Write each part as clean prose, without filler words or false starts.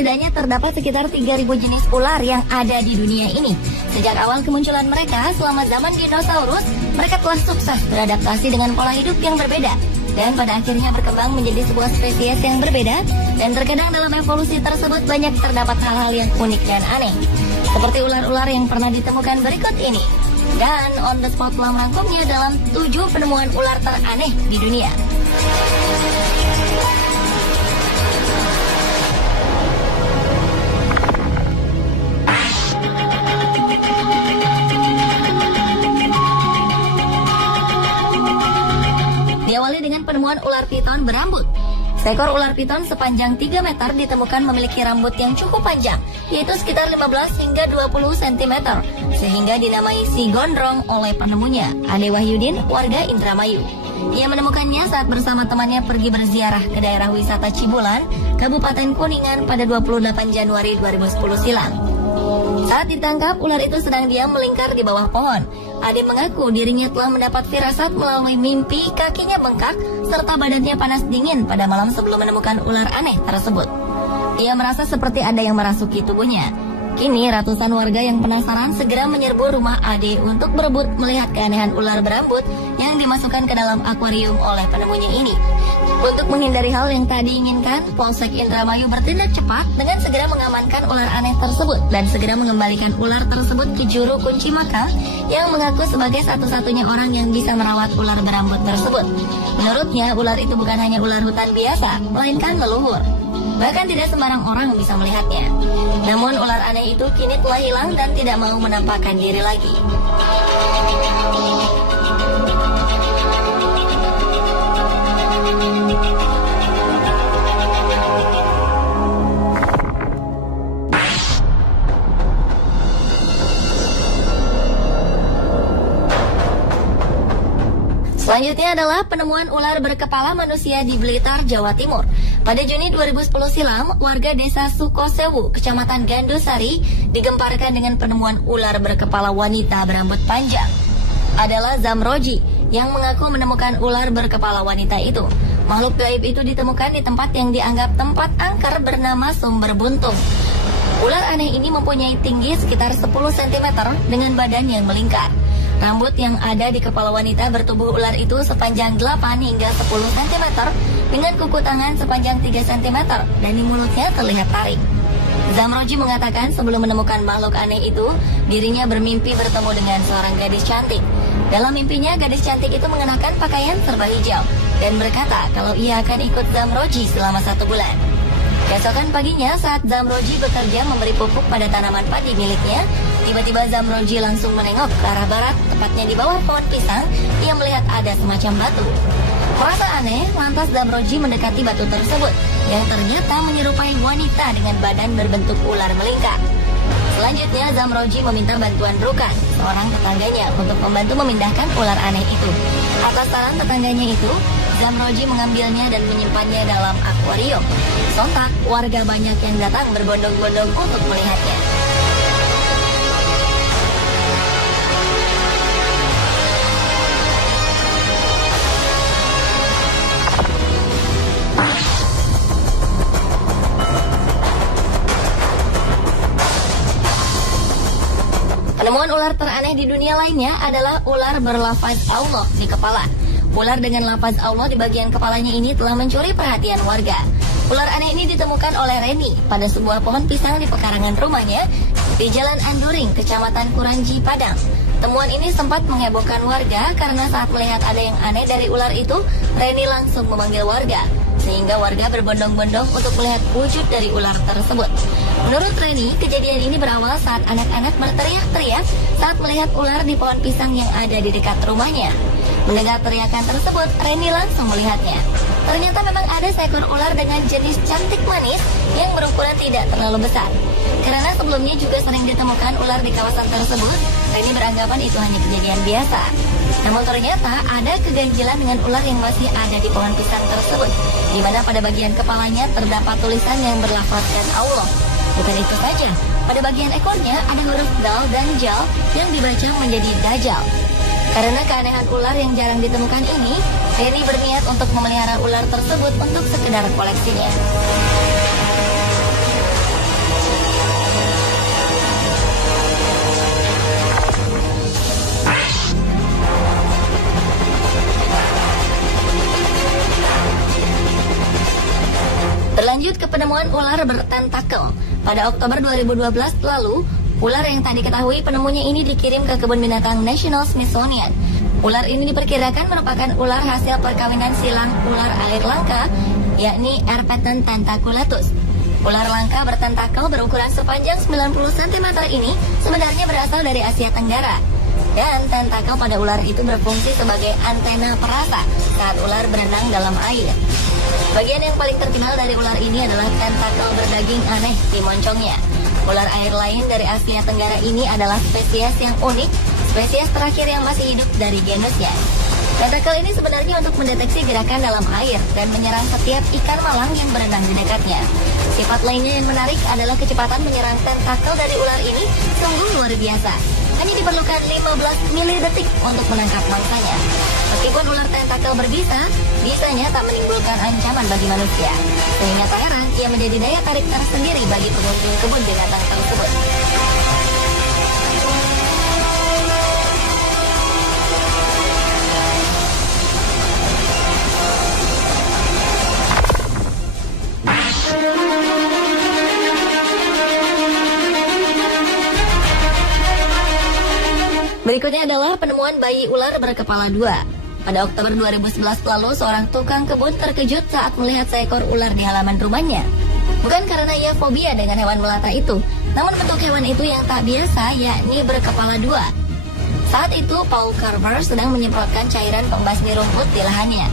Setidaknya terdapat sekitar 3.000 jenis ular yang ada di dunia ini. Sejak awal kemunculan mereka selama zaman dinosaurus, mereka telah sukses beradaptasi dengan pola hidup yang berbeda. Dan pada akhirnya berkembang menjadi sebuah spesies yang berbeda. Dan terkadang dalam evolusi tersebut banyak terdapat hal-hal yang unik dan aneh. Seperti ular-ular yang pernah ditemukan berikut ini. Dan On The Spot telah merangkumnya dalam 7 penemuan ular teraneh di dunia. Diawali dengan penemuan ular piton berambut. Seekor ular piton sepanjang 3 meter ditemukan memiliki rambut yang cukup panjang, yaitu sekitar 15 hingga 20 cm, sehingga dinamai si gondrong oleh penemunya, Ade Wahyudin, warga Indramayu. Ia menemukannya saat bersama temannya pergi berziarah ke daerah wisata Cibulan, Kabupaten Kuningan pada 28 Januari 2010 silam. Saat ditangkap, ular itu sedang diam melingkar di bawah pohon. Ade mengaku dirinya telah mendapat firasat melalui mimpi kakinya bengkak serta badannya panas dingin pada malam sebelum menemukan ular aneh tersebut. Ia merasa seperti ada yang merasuki tubuhnya. Kini ratusan warga yang penasaran segera menyerbu rumah Ade untuk berebut melihat keanehan ular berambut yang dimasukkan ke dalam akuarium oleh penemunya ini. Untuk menghindari hal yang tak diinginkan, Polsek Indramayu bertindak cepat dengan segera mengamankan ular aneh tersebut dan segera mengembalikan ular tersebut ke juru kunci Maka yang mengaku sebagai satu-satunya orang yang bisa merawat ular berambut tersebut. Menurutnya, ular itu bukan hanya ular hutan biasa, melainkan leluhur. Bahkan tidak sembarang orang bisa melihatnya. Namun ular aneh itu kini telah hilang dan tidak mau menampakkan diri lagi. Selanjutnya adalah penemuan ular berkepala manusia di Blitar, Jawa Timur. Pada Juni 2010 silam, warga desa Sukosewu, Kecamatan Gandusari, digemparkan dengan penemuan ular berkepala wanita berambut panjang. Adalah Zamroji yang mengaku menemukan ular berkepala wanita itu. Makhluk gaib itu ditemukan di tempat yang dianggap tempat angker bernama Sumber Buntung. Ular aneh ini mempunyai tinggi sekitar 10 cm dengan badan yang melingkar. Rambut yang ada di kepala wanita bertubuh ular itu sepanjang 8 hingga 10 cm dengan kuku tangan sepanjang 3 cm dan di mulutnya terlihat taring. Zamroji mengatakan sebelum menemukan makhluk aneh itu, dirinya bermimpi bertemu dengan seorang gadis cantik. Dalam mimpinya, gadis cantik itu mengenakan pakaian serba hijau dan berkata kalau ia akan ikut Zamroji selama 1 bulan. Keesokan paginya saat Zamroji bekerja memberi pupuk pada tanaman padi miliknya, tiba-tiba Zamroji langsung menengok ke arah barat, tepatnya di bawah pohon pisang. Ia melihat ada semacam batu. Merasa aneh, lantas Zamroji mendekati batu tersebut, yang ternyata menyerupai wanita dengan badan berbentuk ular melingkar. Selanjutnya, Zamroji meminta bantuan Rukan, seorang tetangganya, untuk membantu memindahkan ular aneh itu. Atas saran tetangganya itu, Zamroji mengambilnya dan menyimpannya dalam akuarium. Sontak, warga banyak yang datang berbondong-bondong untuk melihatnya. Penemuan ular teraneh di dunia lainnya adalah ular berlafaz Allah di kepala. Ular dengan lafaz Allah di bagian kepalanya ini telah mencuri perhatian warga. Ular aneh ini ditemukan oleh Reni pada sebuah pohon pisang di pekarangan rumahnya di Jalan Anduring, Kecamatan Kuranji, Padang. Temuan ini sempat menghebohkan warga karena saat melihat ada yang aneh dari ular itu, Reni langsung memanggil warga, sehingga warga berbondong-bondong untuk melihat wujud dari ular tersebut. Menurut Reni, kejadian ini berawal saat anak-anak berteriak-teriak saat melihat ular di pohon pisang yang ada di dekat rumahnya. Mendengar teriakan tersebut, Reni langsung melihatnya. Ternyata memang ada seekor ular dengan jenis cantik manis yang berukuran tidak terlalu besar. Karena sebelumnya juga sering ditemukan ular di kawasan tersebut, Reni beranggapan itu hanya kejadian biasa. Namun ternyata ada keganjilan dengan ular yang masih ada di pohon pisang tersebut, di mana pada bagian kepalanya terdapat tulisan yang berlafazkan Allah. Bukan itu saja, pada bagian ekornya ada huruf dal dan jal yang dibaca menjadi dajjal. Karena keanehan ular yang jarang ditemukan ini, Reni berniat untuk memelihara ular tersebut untuk sekedar koleksinya. Penemuan ular bertentakel. Pada Oktober 2012 lalu, ular yang tak diketahui penemunya ini dikirim ke Kebun Binatang National Smithsonian. Ular ini diperkirakan merupakan ular hasil perkawinan silang ular air langka, yakni Erpeton tentaculatus. Ular langka bertentakel berukuran sepanjang 90 cm ini sebenarnya berasal dari Asia Tenggara. Dan tentakel pada ular itu berfungsi sebagai antena perasa saat ular berenang dalam air. Bagian yang paling terkenal dari ular ini adalah tentakel berdaging aneh di moncongnya. Ular air lain dari Asia Tenggara ini adalah spesies yang unik, spesies terakhir yang masih hidup dari genusnya. Tentakel ini sebenarnya untuk mendeteksi gerakan dalam air dan menyerang setiap ikan malang yang berenang di dekatnya. Sifat lainnya yang menarik adalah kecepatan menyerang tentakel dari ular ini sungguh luar biasa. Hanya diperlukan 15 milidetik untuk menangkap mangsanya. Meskipun ular tentakel berbisa, bisanya tak menimbulkan ancaman bagi manusia. Sehingga tak heran ia menjadi daya tarik tersendiri bagi pengunjung kebun binatang tersebut. Berikutnya adalah penemuan bayi ular berkepala dua. Pada Oktober 2011 lalu, seorang tukang kebun terkejut saat melihat seekor ular di halaman rumahnya. Bukan karena ia fobia dengan hewan melata itu, namun bentuk hewan itu yang tak biasa, yakni berkepala dua. Saat itu, Paul Carver sedang menyemprotkan cairan pembasmi rumput di lahannya.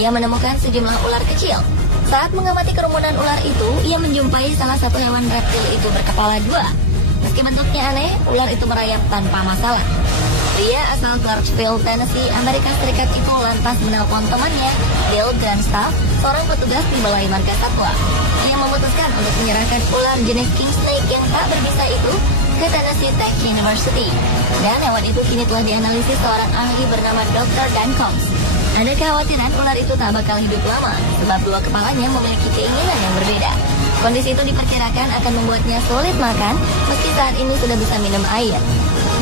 Ia menemukan sejumlah ular kecil. Saat mengamati kerumunan ular itu, ia menjumpai salah satu hewan reptil itu berkepala dua. Meski bentuknya aneh, ular itu merayap tanpa masalah. Pria asal Clarksville, Tennessee, Amerika Serikat itu lantas menelpon temannya, Bill Grandstaff, seorang petugas di Balai Marga Satwa. Ia memutuskan untuk menyerahkan ular jenis king snake yang tak berbisa itu ke Tennessee Tech University. Dan hewan itu kini telah dianalisis seorang ahli bernama Dr. Dan Combs. Ada kekhawatiran ular itu tak bakal hidup lama, sebab dua kepalanya memiliki keinginan yang berbeda. Kondisi itu diperkirakan akan membuatnya sulit makan, meski saat ini sudah bisa minum air.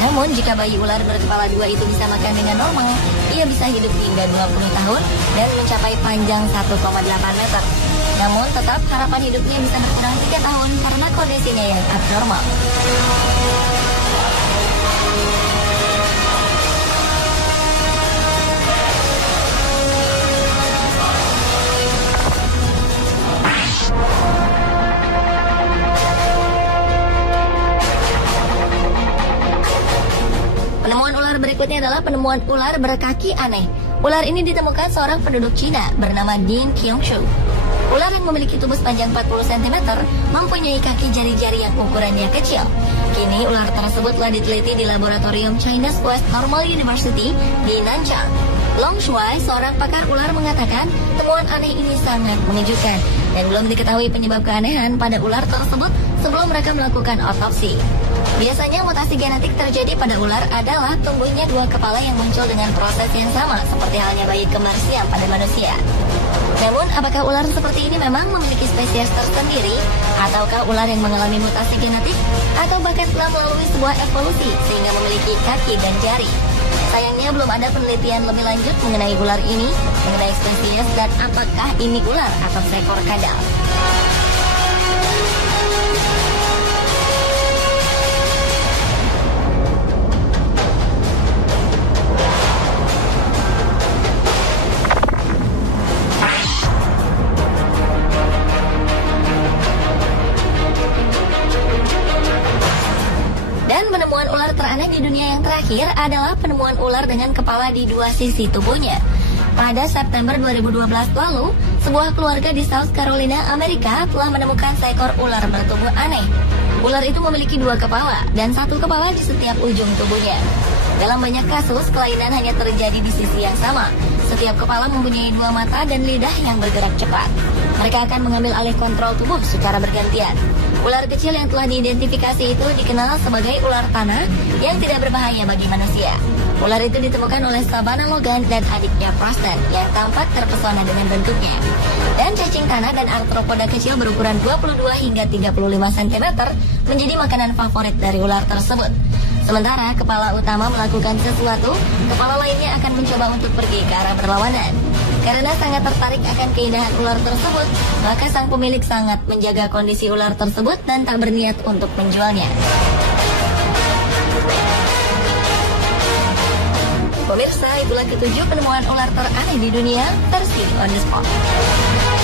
Namun, jika bayi ular berkepala dua itu bisa makan dengan normal, ia bisa hidup hingga 20 tahun dan mencapai panjang 1,8 meter. Namun, tetap harapan hidupnya bisa berkurang 3 tahun karena kondisinya yang abnormal. Penemuan ular berikutnya adalah penemuan ular berkaki aneh. Ular ini ditemukan seorang penduduk Cina bernama Ding Qiangshu. Ular yang memiliki tubuh sepanjang 40 cm mempunyai kaki jari-jari yang ukurannya kecil. Kini ular tersebut telah diteliti di laboratorium China's West Normal University di Nanchang. Long Shuai, seorang pakar ular, mengatakan temuan aneh ini sangat mengejutkan dan belum diketahui penyebab keanehan pada ular tersebut sebelum mereka melakukan otopsi. Biasanya mutasi genetik terjadi pada ular adalah tumbuhnya dua kepala yang muncul dengan proses yang sama seperti halnya bayi kembar siam pada manusia. Namun, apakah ular seperti ini memang memiliki spesies tersendiri ataukah ular yang mengalami mutasi genetik atau bahkan telah melalui sebuah evolusi sehingga memiliki kaki dan jari? Sayangnya belum ada penelitian lebih lanjut mengenai ular ini, mengenai spesies dan apakah ini ular atau seekor kadal. Penemuan ular teraneh di dunia yang terakhir adalah penemuan ular dengan kepala di dua sisi tubuhnya. Pada September 2012 lalu, sebuah keluarga di South Carolina, Amerika telah menemukan seekor ular bertubuh aneh. Ular itu memiliki dua kepala dan satu kepala di setiap ujung tubuhnya. Dalam banyak kasus, kelainan hanya terjadi di sisi yang sama. Setiap kepala mempunyai dua mata dan lidah yang bergerak cepat. Mereka akan mengambil alih kontrol tubuh secara bergantian. Ular kecil yang telah diidentifikasi itu dikenal sebagai ular tanah yang tidak berbahaya bagi manusia. Ular itu ditemukan oleh Savannah Logan dan adiknya Preston yang tampak terpesona dengan bentuknya. Dan cacing tanah dan arthropoda kecil berukuran 22 hingga 35 cm menjadi makanan favorit dari ular tersebut. Sementara kepala utama melakukan sesuatu, kepala lainnya akan mencoba untuk pergi ke arah berlawanan. Karena sangat tertarik akan keindahan ular tersebut, maka sang pemilik sangat menjaga kondisi ular tersebut dan tak berniat untuk menjualnya. Pemirsa, itulah ketujuh penemuan ular teraneh di dunia versi On The Spot.